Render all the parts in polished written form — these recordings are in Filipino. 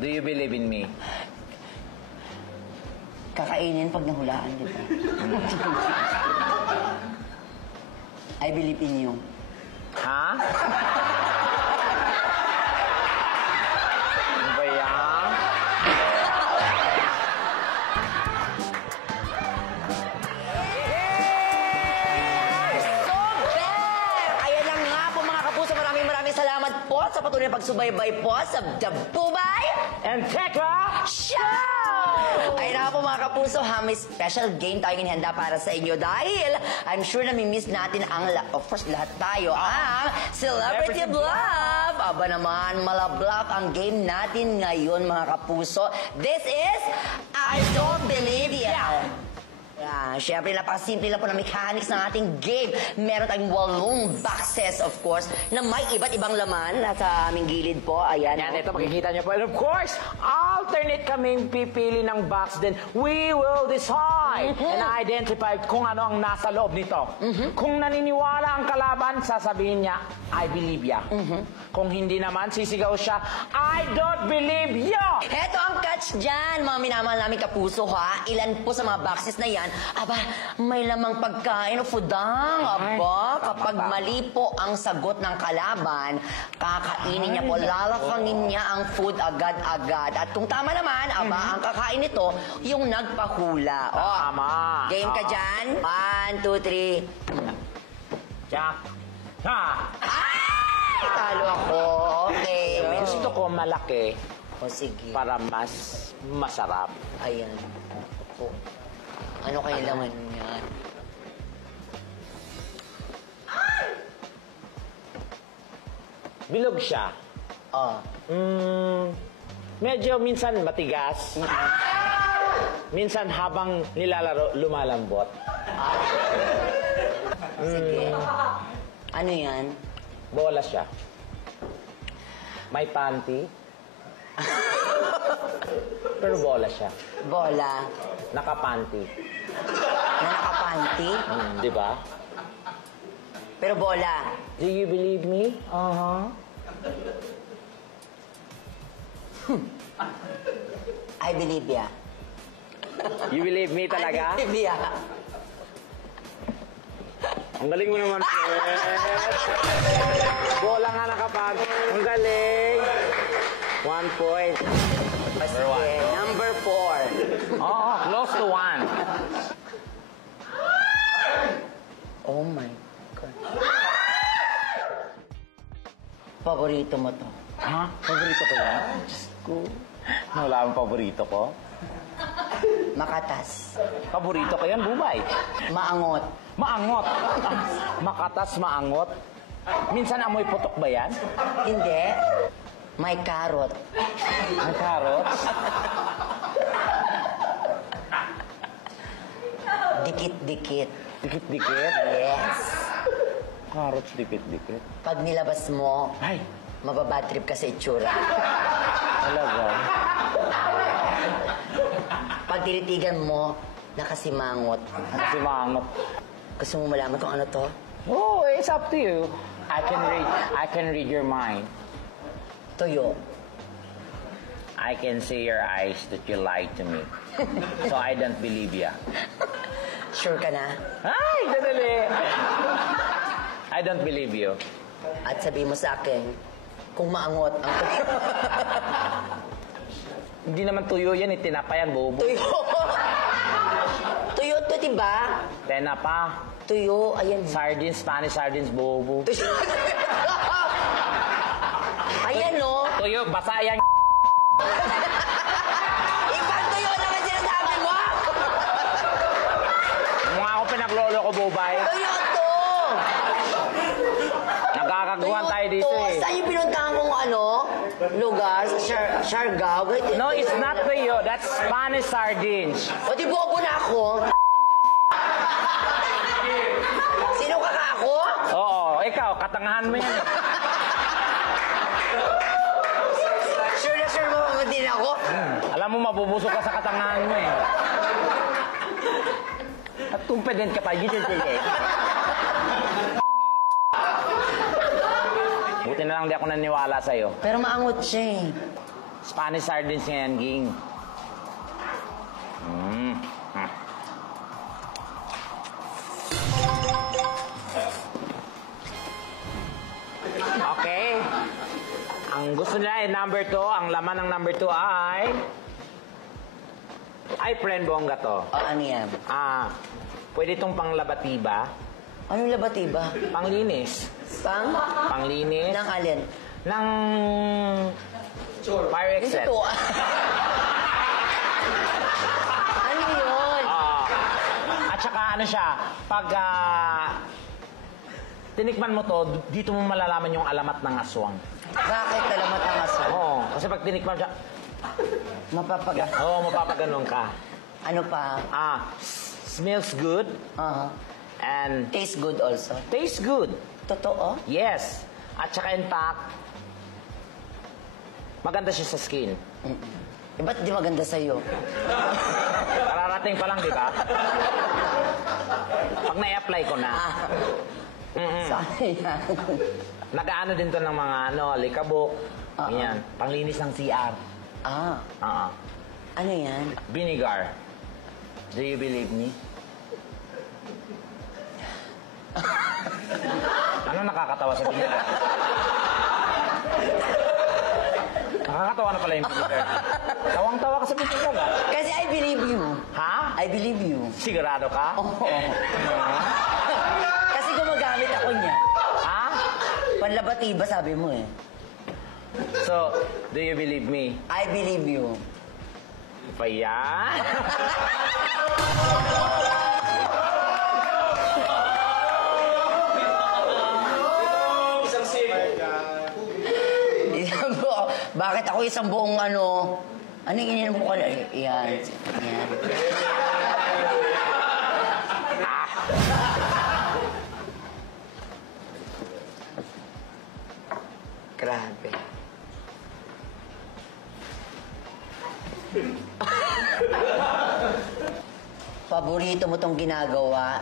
Do you believe in me? Kakainin pag nahulaan, di ba? I believe in you. Ha? Ano ba yan? Ayan na nga po mga kapuso, maraming salamat po sa patuloy na pagsubaybay po sa The Bubay And Tekla Show! Ayun na nga po mga kapuso, may special game tayong inihanda para sa inyo dahil I'm sure na miss natin ang, of course, lahat tayo, ang Celebrity Bluff! Aba naman, malabluff ang game natin ngayon mga kapuso. This is I Don't Believe Ya! Yeah, syempre, napakasimple lang po na mechanics ng ating game. Meron tayong 8 boxes, of course, na may iba't ibang laman. Nasa aming gilid po. Ayan. Yan, ito makikita niyo po. And of course, alternate kaming pipili ng box. Then we will decide and identify kung ano ang nasa loob nito. Kung naniniwala ang kalaban, sasabihin niya, I believe ya. Kung hindi naman, sisigaw siya, I don't believe you! Heto ang catch dyan, mga minamahal namin kapuso, ha? Ilan po sa mga boxes na yan, aba, may lamang pagkain o fudang. Aba, kapag mali po ang sagot ng kalaban, kakainin niya po, lalakangin niya ang food agad-agad. At kung tama naman, aba, ang kakain nito, yung nagpahula. O, Tama. game ka dyan? 1, 2, 3. Jack. Ha! Ay! Talo ako. Okay. Gusto ko malaki O, sige. para mas masarap. Ayan. O. Ano kaya laman yan? Bilog siya. Oh. Medyo minsan matigas. Minsan habang nilalaro, lumalambot. Sige. Ano yan? Bola siya. May panty. Pero bola siya. Bola. Nakapanty. Na nakapanty. Di ba? Pero bola. Do you believe me? I believe ya. You believe me talaga? I believe ya. Ang galing mo naman, Fred. Bola nga nakapanty. Ang galing. 1 point. Sige. Number 4. Oo, close to 1. Oh my God. Paborito mo to. Ha? Paborito ko yan? Diyos ko. Wala akong paborito ko. Makatas. Paborito ko yan, Bubay. Maangot. Maangot. Makatas, maangot. Minsan amoy putok ba yan? Hindi. May carrot. Ang carrots? Dikit-dikit. Dikit-dikit? Yes. Carrots, dikit-dikit. Pag nilabas mo, Ay, mababatrip ka sa itsura. talaga. Pag tinitigan mo, nakasimangot. Si maangot. Gusto mo malaman kung ano to? Oh, it's up to you. I can read your mind. Tuyo. I can see your eyes that you lied to me. So I don't believe ya. Sure ka na? Ay, dadali. I don't believe you. At sabi mo sa akin, kung maangot ang tuyo. Hindi naman tuyo yan, itinapayan, bobo. Tuyo! Tuyo to, diba? Tena pa. Tuyo, ayan. Sardines, Spanish sardines, bobo. Tuyo. Ayan, no? Tuyo, basa yan. Ibang tuyo naman sinasabi mo! Mukha ako pinaglolo ko, bobay. Tuyo to! Nagkakaguhan tayo dito eh. Saan yung pinuntahan kong lugar? Sa Siargao? No, it's not tuyo. That's Spanish sardines. O di bobo na ako. Sino ka ako? Oo, ikaw, katangahan mo yan. Sure na sure mo din ako? Alam mo, mabubusok ka sa katangahan mo eh. At confident ka pa, yun eh. Buti na lang di ako naniwala sa'yo. Pero maangot siya eh. Spanish sardines ngayon, ging. Okay. Ang gusto nila ay number 2. Ang laman ng number 2 ay... Ay, friend, bongga to. O, ano yan? Pwede itong panglabatiba. Anong labatiba? Panglinis. Panglinis. Nang alin? Ng... Fire exit. Ito. Ano yun? At saka ano siya, pag tinikman mo to, dito mo malalaman yung alamat ng aswang. Bakit alamat ang aso? Oo, kasi pag tinikman siya, mapapaganon ka. Ano pa? Smells good and Taste good also. tastes good. Totoo? Yes. At saka in fact, maganda siya sa skin. Ba't di maganda sa'yo? Kararating pa lang, di ba? Pag na-apply ko na, Saan yan? nag-ano din to ng mga alikabok. Ganyan. Panglinis ng CR. Ano yan? Vinegar. Do you believe me? Ano nakakatawa sa vinegar? Nakakatawa na pala yung vinegar. Tawang-tawa ka sa vinegar, ha? Kasi I believe you. Ha? I believe you. Sigurado ka? Oo. Kasi gumagamit ako niya. Ha? Panlabatiba sabi mo eh. So, do you believe me? I believe you. Pa yan? Bakit ako isang buong ano yung ininom ko? Yan. Grabe. Paborito mo tong ginagawa,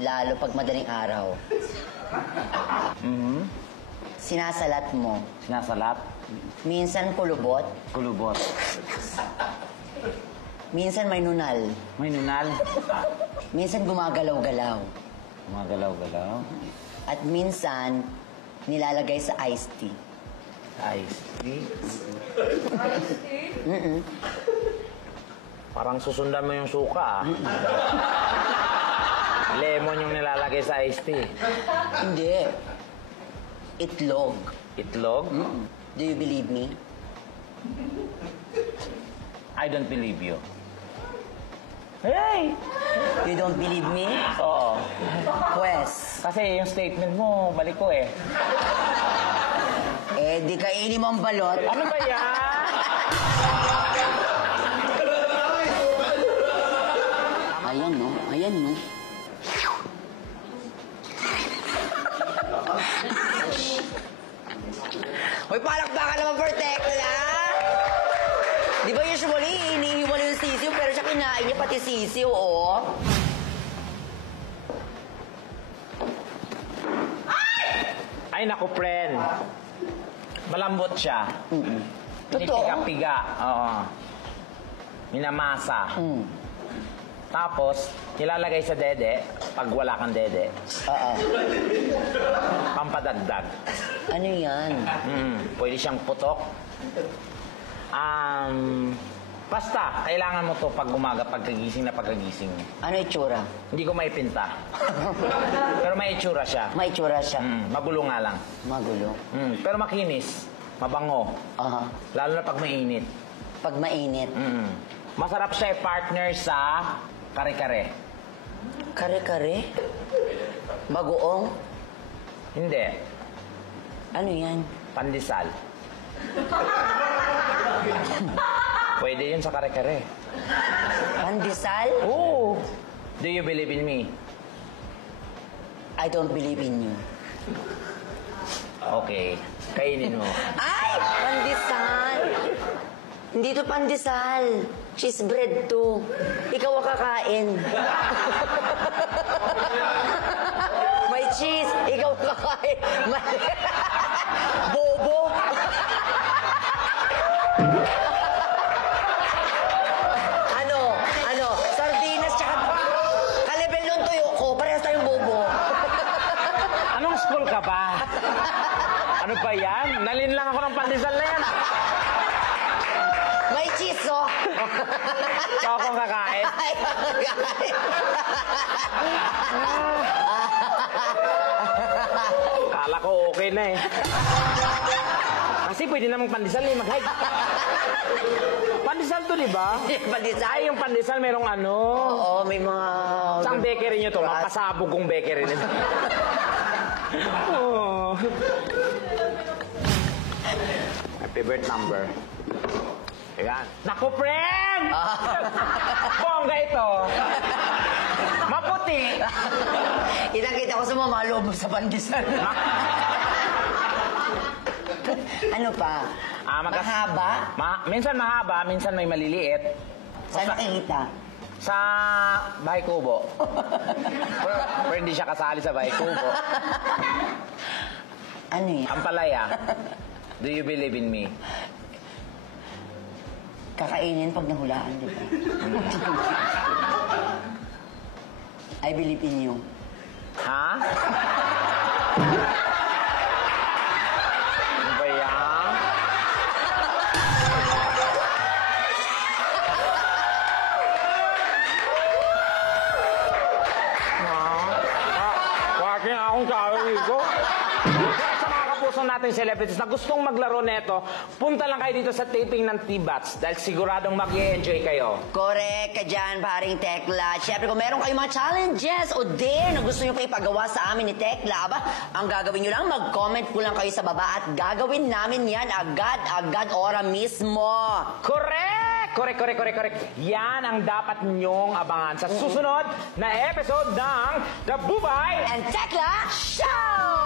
lalo pag madaling araw. Sinasalat mo. Sinasalat? Minsan kulubot. Kulubot. Minsan may nunal. May nunal? Minsan gumagalaw-galaw. Gumagalaw-galaw? At minsan, nilalagay sa iced tea. Iced tea? Parang susundan mo yung suka, Lemon yung nilalagay sa iced tea. Hindi. Itlog. Itlog? Do you believe me? I don't believe you. Hey! You don't believe me? Oo. Pwes. Kasi yung statement mo, balik ko eh. Eh, di kainin mo ang balot. Ano ba yan? Ayan, no? Ayan, no? Hoy, palakpakan naman, protected, ha? Di ba usually, iniiwan yung sisiw, pero siya kinain niya pati sisiw, oh. Ay, naku, friend. Malambot siya. Totoo? Pinipiga-piga. Oo. Minamasa. Tapos, nilalagay sa dede pag wala kang dede. Oo. Pampadagdag. Ano yan? Pwede siyang putok. Basta, kailangan mo to pag umaga, pagkagising na pagkagising. Ano itsura? Hindi ko maipinta. Pero may itsura siya. May itsura siya. Magulo nga lang. Magulo. Pero makinis. Mabango. Aha. Lalo na pag mainit. Pag mainit. Masarap siya i-partner sa kare-kare. Kare-kare? Bagoong? Hindi. Ano yan? Pandesal. Pwede yun sa kare-kare. Pandesal? Oo. Do you believe in me? I don't believe in you. Okay. Kainin mo. Ay! Pandesal! Hindi to pandesal. Cheese bread to. Ikaw ang kakain. May cheese. Ikaw ang kakain. Bobo. Ano, sardinas tsaka kalibel ng tuyo ko, parehas tayong bobo. Anong school ka ba? Ano ba yan? Nalin lang ako ng pandesal na yan. May cheese, oh. Ikaw akong kakain. Ay, kakain. Kala ko okay na eh. Kasi pwede namang pandesal eh, mag-hike. Pandesal to, di ba? Pandesal? Ay, yung pandesal merong ano. Oo, may mga... Saan bakery nyo to? Mapasabog kong bakery nito. Oh. Happy birth number. Ayan. Naku, friend! Bongga ito. Maputi. Inakita ko sa mga loob mo sa pandesal. Ano pa? Mahaba? Minsan mahaba, minsan may maliliit. Saan nakikita? Sa Bahay Kubo. Pero hindi siya kasali sa Bahay Kubo. Ano yan? Ampalaya. Do you believe in me? Kakainin pag nahulaan, di ba? I believe in you. Ha? Ano ba yan? Bakit akong sabi ko? Sa mga kapuso nating celebrities na gustong maglaro neto, punta lang kayo dito sa taping ng T-Bats dahil siguradong mag-enjoy kayo. Correct ka dyan, paring Tekla. Siyempre, kung meron kayong mga challenges o dare na gusto nyo pa ipagawa sa amin ni Tekla, aba, ang gagawin nyo lang, mag-comment po lang kayo sa baba at gagawin namin yan agad ora mismo. Correct. Yan ang dapat nyong abangan sa susunod na episode ng The Bubay And Tekla Show!